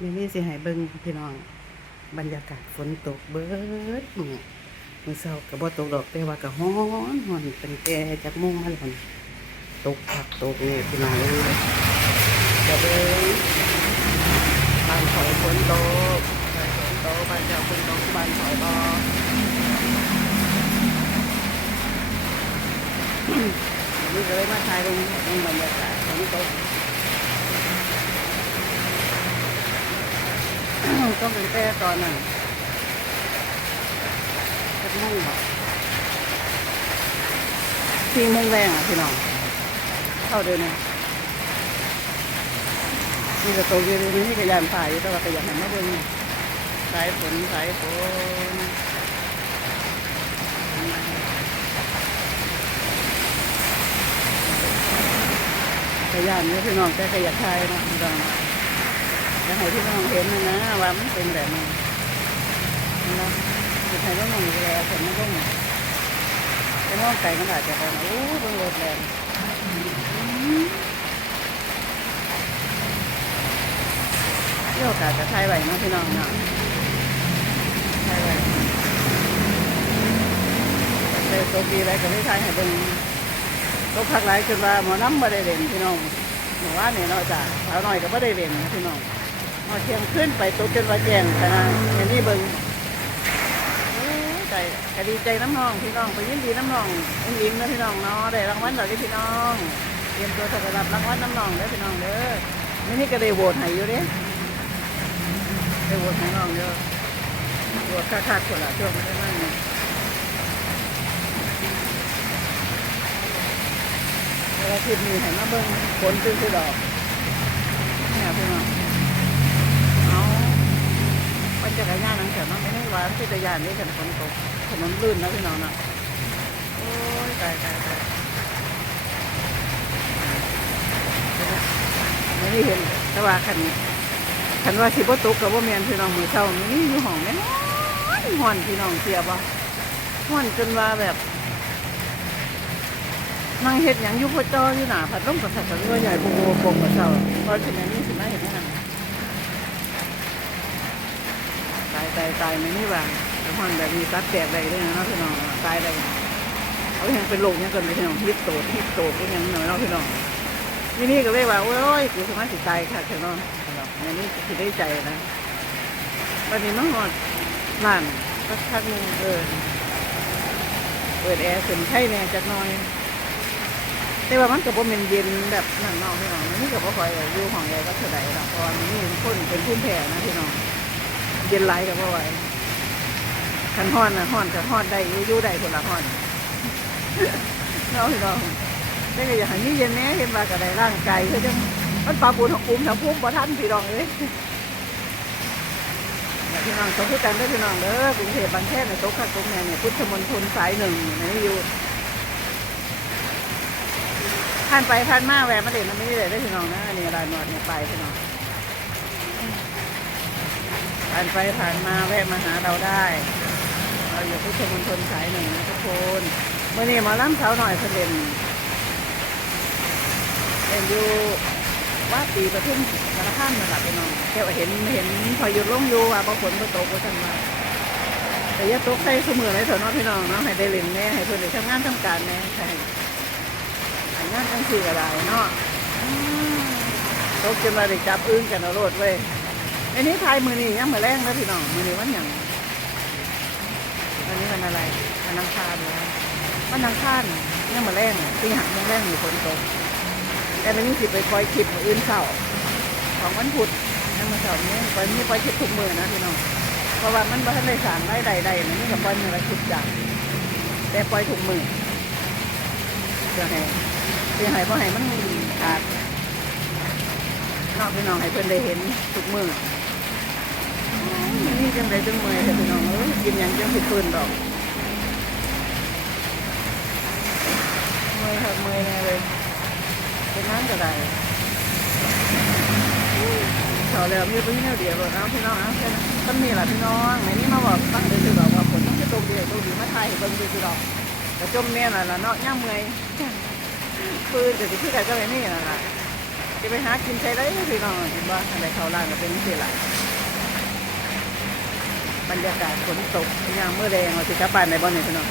นี่นี่สิให้เบิ่งพี่น้อง บรรยากาศฝนตกเบิดมื้อมือเช้าก็บ่ตกดอกแต่ว่าก็ร้อนร้อนเป็นแต่จากโมงมาแล้วนี่ตกผักตกนี่พี่น้องเอ้ยจะเบิ่งบ้านข่อยฝนตกบ้านฝนตกบ้านเจ้าฝนตกบ้านข่อยบ่นี่ก็เลยมาถ่ายลงบรรยากาศฝนตก ต้องเป็นแต่ตอนน่ะจะมุ่งเหรอสี่โมงแรงอะพี่น้องเข้าเดินเนี่ยนี่ก็ตกอยู่ในนี่ก็ยานฝ่ายอยู่แต่ว่าก็อยากเห็นมาเบิ่งนี่สายฝนสายฝนก็ยานนี่พี่น้องแต่ก็อยากทายเนาะพี่น้อง อยากให้พี่น้องเห็นนะนะว่ามันเป็นแบบนี้นะอยากให้น้องๆแลเห็นมันก็จะมองไก่มันอาจจะแบบโอ้เบิ่งรถแรงเที่ยวกาจะทายไหวเนาะพี่น้องเนาะทายไหวแต่ตัวปีไรก็ไม่ทายให้เบิ่งตัวพักหลายคือว่าหมอน้ำบ่ได้เล่นพี่น้องหนูว่าเนี่ยนาะจ้ะสาวน้อยก็บ่ได้เล่นนพี่น้อง พอเที่ยงขึ้นไปตกจนว่าแจ้งแต่นะเห็นนี่เบิ่งใจก็ดีใจน้ำน้องพี่น้องไปยินดีน้ำน้องอุ้งอิงนะพี่น้องเนาะได้รางวัลเหล่านี้พี่น้องเตรียมตัวจะไปรับรางวัลน้ำน้องเด้อพี่น้องเด้อนี่นี่ก็ได้โหวตให้อยู่เด้ได้โหวตให้น้องเด้อโหวตคักๆคนละช่วงไม่ได้มั่งเนี่ยเวลาที่มีให้มาเบิ่งผลตื้อดอกเนี่ยพี่น้อง เอาปั่น จักรยานนั่งแต่มันไม่ได้ว่าจักรยานนี่กันฝนตกถนนลื่นนะพี่น้องนะโอ้ยตายตายตายไม่ได้เห็นแต่ว่าคันคันว่าสิบ่ตกกับว่าเมียนพี่น้องมือเช้านี่อยู่ห้องแม่นอนห่อนพี่น้องเสียบ่ห่อนจนว่าแบบนั่งเฮ็ดหยังอยู่พ่อจออยู่หน้าพัดลมกับสัตว์ตัวใหญ่โบโบโบกับเช้าเพราะฉะนั้นนี่สิมาเห็นนั่นตาย ตายตายไม่นี่ว่าแต่มันแบบมีซัดแตกได้เลยนะเนาะพี่น้องตายได้เขายังเป็นโรคยังเกินไปพี่น้องฮิตโตฮิตโตก็ยังหน่อยเนาะพี่น้องทีนี่ก็เลยว่าโอ้ยกูสามารถสิตายค่ะพี่น้องพี่น้องในนี้คิดได้ใจนะวันนี้มันหอดนั่นสักพักหนึงเออเปิดแอร์ขึ้นไข่แน่จักหน่อยแต่ว่ามันก็บ่แม่นเย็นแบบนั่นนาะพี่น้องนี่ก็บ่ค่อยอยู่ห้องใหญ่ก็เท่าใดหรอกเพราะว่ามันมีคนเป็นภูมิแพ้นะพี่น้อง เย็นไหลกับว่าไหวคันห้อนนะห้อนกับห้อนได้ยู่อยู่ได้คนละห้อนเนาะพี่น้องแต่ก็อยากให้มีเย็นแน่เห็นว่าก็ได้ร่างกายคือจังมันปลาปูนของอุ้มทั้งพุ่มบ่ทันพี่น้องเอ้ยพี่น้องตกคือกันเด้อพี่น้องเด้อกรุงเทพบางแคเนี่ยตกคักตกแน่เนี่ยพุทธมณฑลสายหนึ่งนี่อยู่ผ่านไปผ่านมาแวะมาเด่นมันไม่ได้เลยเด้พี่น้องนะอันนี้รายนวดเนี่ยไปพี่น้อง ผ่านไปผ่านมาแวะมาหาเราได้ เราอยู่พุทธมณฑลสายหนึ่งนะทุกคนเมื่อนี้มอลำเช้าหน่อยเพิ่นเด่นเด่นอยู่ว่าปีประทุมสารคามนะครับพี่น้องแค่ว่าเห็นเห็นพอหยุดลงอยู่ว่าพอฝนพอตกก็ทันมาแต่ย่าตกใส่สมือเลยเถอะเนาะพี่น้องเนาะให้ได้เล่นแน่ให้เพิ่นได้ทำงานทำการแน่ใช่ให้งานทั้งสี่ก็ได้เนาะตกจนมาได้จับอึ้งกันเอาโลดเว้ย อันนี้ทายมือนี่ยังมือแรงแล้วพี่น้องมือนี่วันหยังวันนี้วันอะไรวันอังคารเหรอวันอังคารยังมือแรงตีหักยังแรงอยู่ฝนตกแต่วันนี้สิไปคอยคลิปมืออื่นเสาร์ของวันพุธยังมาเสาร์นี้คอยมีคอยคลิปทุกมือนะพี่น้องเพราะว่ามันบ่ทันได้สารได้ใดใดๆนนี่กับปล่อยมือละคลิปจังแต่ปล่อยทุกมือเพื่อให้เพื่อให้พ่ให้มันขาดนอกพี่น้องให้เพื่อนได้เห็นทุกมือ นี่จังไดจังเมื่อยแต่พี่น้องเอ้ยกินหยังจังสิคืนดอกเมื่อยครับเมื่อยแน่เลยเป็นน้ำก็ได้เขาแล้วมีพี่น้องเดียวเลยเอาพี่น้องเอาแค่นั้นต้นนี้แหละพี่น้องไหนนี่มาบอกตั้งเดือนสิดอกว่าฝนต้องจะตกดีตกดีมาไทยให้เบิ่งดีสิดอกแต่จมเนี่ยน่ะล่ะเนาะย่างเมื่อยปืนแต่สิคือกันก็ไอ้นี่น่ะล่ะจะไปหากินใช้ได้พี่น้องเห็นว่าอะไรเข้าร้านก็เป็นสิละ บรรยากาศฝนตกยามเมื่อแรงเราสิกลับบ้านในบ่อนนี่พี่น้อง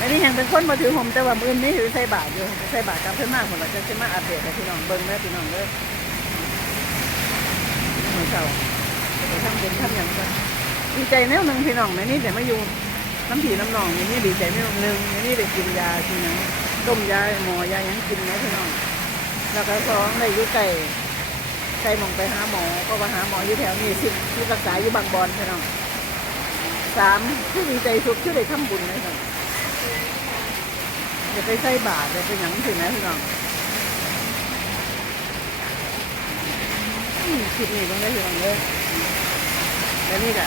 อันนี้ยังเป็นคนมาถือผมแต่ว่ามือนี้ถือใส่บาทอยู่ใส่บาทกลับขึ้นมากหมดเราจะขึ้นมาอัปเดตให้พี่น้องเบิ้งเด้อพี่น้องเด้อเหมือนเก่าไปทำบุญทำอย่างกันดีใจแนวหนึ่งพี่น้องแม่นี่แต่ไมาอยู่น้ำผีน้ำหนองอย่างนี้ดีใจแนวหนึ่งอย่างนี้ได้กินยากินหยังต้มยาหมอยายังกินนะพี่น้องแล้วก็สองได้ยุ่ไก่ ไก่มองไปหาหมอก็มาหาหมออยู่แถวนี้สิที่รักษาอยู่บางบอนพี่น้องสามที่ดีใจสุดที่ได้ทำบุญนะพี่น้องอย่าไปใส่บาตรอย่าไปหยังถึงนะพี่น้องคิดนี่ก็ได้พี่น้องเลยแล้วนี่ก็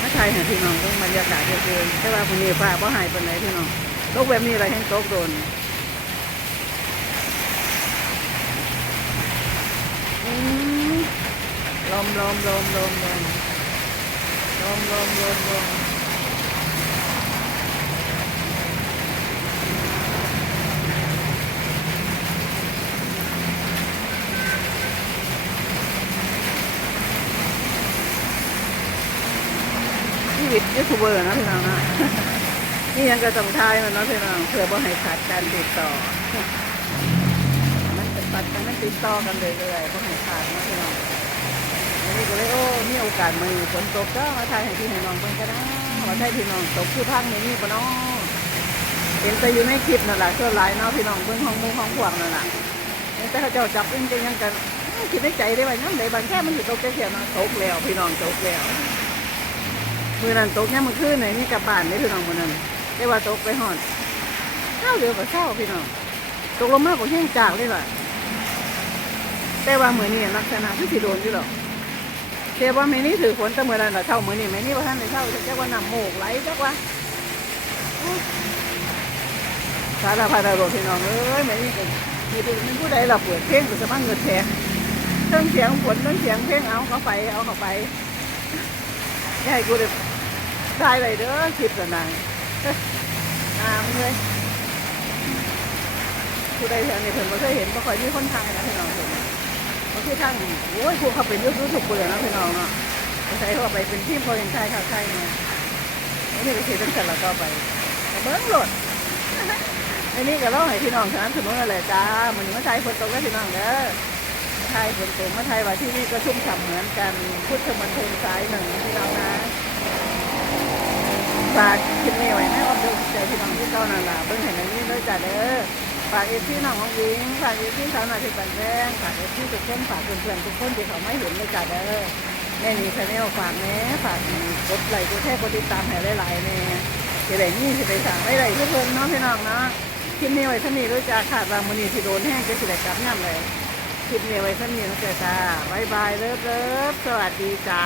ถ้าใครเห็นพี่น้องต้องบรรยากาศเยอะๆแต่ว่าพรุ่งนี้ฟ้าก็หายไปไหนพี่น้องตกแบบนี้อะไรให้ตกโดน อืม ลมลมลมลมลมลมลมลมลมชีวิตยูทูบเบอร์นะพี่น้องนะนี่ยังกระจงทายมันเนาะพี่น้องเพื่อบ่ให้ขาดการติดต่อ มันนปัดกันมันติดต่อกันเลยเลยบ่ให้ขาดเนาะพี่น้องอันนี้ก็เลยโอ้มีโอกาสมือฝนตกก็มาถ่ายให้พี่ให้น้องเพิ่นก็ได้มาถ่ายพี่น้องตกคือพังในนี่ปะเนาะเห็นแต่อยู่ในคลิปนั่นแหละเส่วนลายเนาะพี่น้องเบิ่งห้องหมูห้องพวกนั่นแหละเห็นแต่เขาเจ้าจับเองจะยังกันคิดในใจได้ว่ายังไดบางแค่มันอยู่ตกแค่เขียนเนาะตกแล้ว พี่น้องตกแล้วมือนั้นตกเนี่ยมันขึ้นไหนนี่กลับบ้านได้พี่น้องคนนั้นได้ว่าตกไปหอดเช้าเดือกับเช้าพี่น้องตกลงมากกว่าแห้งจากเลยล่ะ แต่ว่าเหมือนนี่ลักษณะที่สิโดนอยู่หรอกเชื่อว่าแม่นี่ถือฝนแตะเมื่อนั้นน่ะเท่าเมือนี่แม่นี่ว่าท่านได้เท่าจักว่านำโมกไหลจักว่าสารพัดอารมณ์พี่น้องเอ้ยแม่นี่ก็นมีผู้มีผู้ใดหลับเปิดเพลงก็จะมาเงินแทงเครื่องเสียงฝนเครื่องเสียงเพลงเอาเขาไปเอาเขาไปยาให้กูได้ได้เลยเด้อคลิปละนางน้ำเลยผู้ใดแถวนี้เพิ่นบ่เคยเห็นบ่ค่อยมีคนทายนะพี่น้องเพิ่น บางทีทั้งโอ้ยพวกเขาเป็นยูทูบเบอร์นะพี่น้องเนาะใช้เข้าไปเป็นทีมพอยังใช่ค่ะใช่เนี่ยอันนี้ก็คือตั้งแต่เราก็ไปเบิ้งหลดอันนี้ก็ร้องให้พี่น้องฉะนั้นสมมติอะไรจ้ามันมาไทยฝนตกก็พี่น้องเด้อมาไทยฝนตกมาไทยว่าที่นี่ก็ชุ่มฉ่ำเหมือนกันพุทธมณฑลสายหนึ่งพี่น้องนะฝากคลิปนี้ไว้ในอ้อมดวงใจพี่น้องที่เก้านาลาเบิ้งเห็นอันนี้ด้วยจ้าเด้อ ฝากเอฟพี่น้องของวิงฝากเอฟพี่สาวนาทีบันแรงฝากเอฟพี่ทุกคนฝากเพื่อนๆทุกคนที่เขาไม่เห็นเลยจ้ะเด้อแม่นี่ชาแนลฝากแม่ฝากกดไลค์กดแชร์กดติดตามให้หลายๆแม่จะได้นี่จะได้สั่งได้ไรทุกคนเนาะพี่น้องเนาะคลิปนี้ไว้ท่านี้ด้วยจ้าขาดบางมือนี้ที่โดนแห้งจะสิได้กลับย่ำเลยคลิปนี้ไว้ท่านี้นะจ้าจ้าบายบายเลิฟเลิฟสวัสดีจ้า